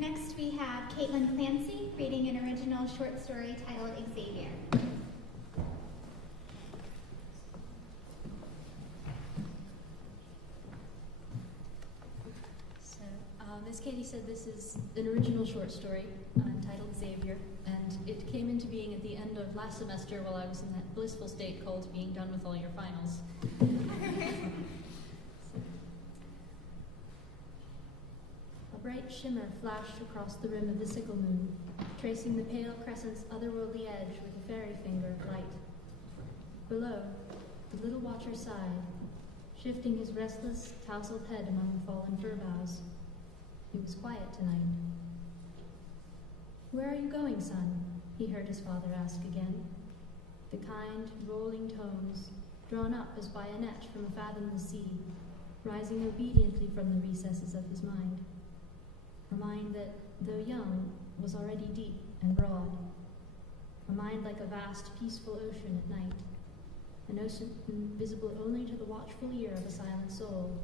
Next we have Clancy reading an original short story titled Xavier. So, as Katie said, this is an original short story entitled Xavier, and it came into being at the end of last semester while I was in that blissful state called being done with all your finals. A bright shimmer flashed across the rim of the sickle moon, tracing the pale crescent's otherworldly edge with a fairy finger of light. Below, the little watcher sighed, shifting his restless, tousled head among the fallen fir boughs. It was quiet tonight. "Where are you going, son?" he heard his father ask again. The kind, rolling tones, drawn up as by a net from a fathomless sea, rising obediently from the recesses of his mind. A mind that, though young, was already deep and broad. A mind like a vast, peaceful ocean at night. An ocean visible only to the watchful ear of a silent soul.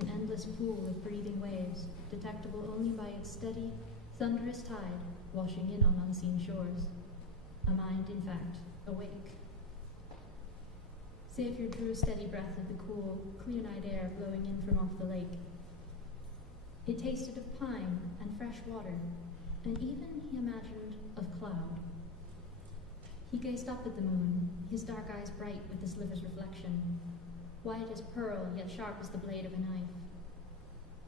An endless pool of breathing waves, detectable only by its steady, thunderous tide washing in on unseen shores. A mind, in fact, awake. Xavier drew a steady breath of the cool, clear-night air blowing in from off the lake. It tasted of pine and fresh water, and even, he imagined, of cloud. He gazed up at the moon, his dark eyes bright with the sliver's reflection, white as pearl, yet sharp as the blade of a knife.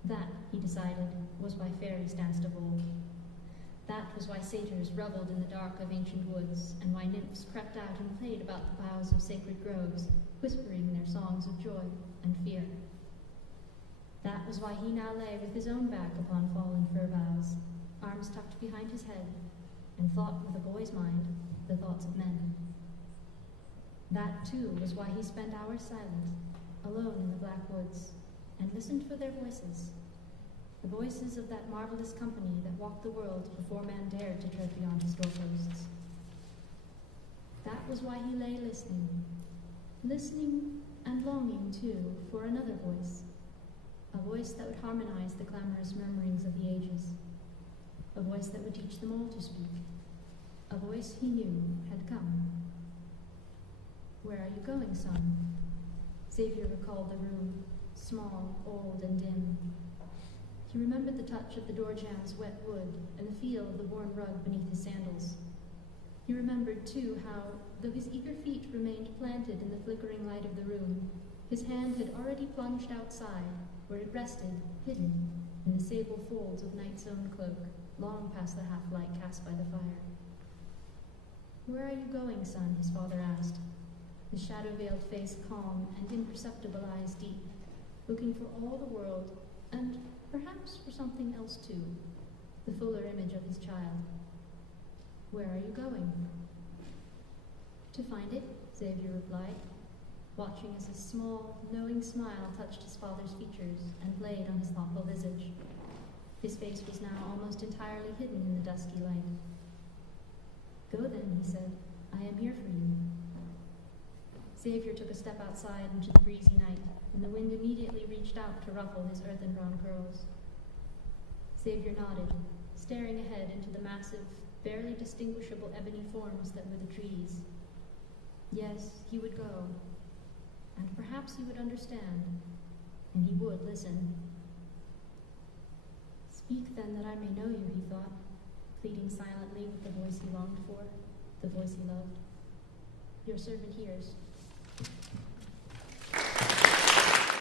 That, he decided, was why fairies danced of old. That was why satyrs revelled in the dark of ancient woods, and why nymphs crept out and played about the boughs of sacred groves, whispering their songs of joy and fear. That was why he now lay with his own back upon fallen fir boughs, arms tucked behind his head, and thought with a boy's mind the thoughts of men. That, too, was why he spent hours silent, alone in the black woods, and listened for their voices, the voices of that marvelous company that walked the world before man dared to tread beyond his doorposts. That was why he lay listening and longing, too, for another voice, a voice that would harmonize the clamorous murmurings of the ages, a voice that would teach them all to speak, a voice he knew had come. "Where are you going, son?" Xavier recalled the room, small, old, and dim. He remembered the touch of the door jamb's wet wood and the feel of the worn rug beneath his sandals. He remembered, too, how, though his eager feet remained planted in the flickering light of the room, his hand had already plunged outside, where it rested, hidden, in the sable folds of Night's own cloak, long past the half-light cast by the fire. "Where are you going, son?" his father asked, his shadow-veiled face calm and imperceptible eyes deep, looking for all the world, and perhaps for something else too, the fuller image of his child. "Where are you going?" "To find it," Xavier replied, watching as a small, knowing smile touched his father's features and played on his thoughtful visage. His face was now almost entirely hidden in the dusky light. "Go then," he said. "I am here for you." Xavier took a step outside into the breezy night, and the wind immediately reached out to ruffle his earthen-brown curls. Xavier nodded, staring ahead into the massive, barely distinguishable ebony forms that were the trees. Yes, he would go, and perhaps he would understand, and he would listen. "Speak then that I may know you," he thought, pleading silently with the voice he longed for, the voice he loved. "Your servant hears."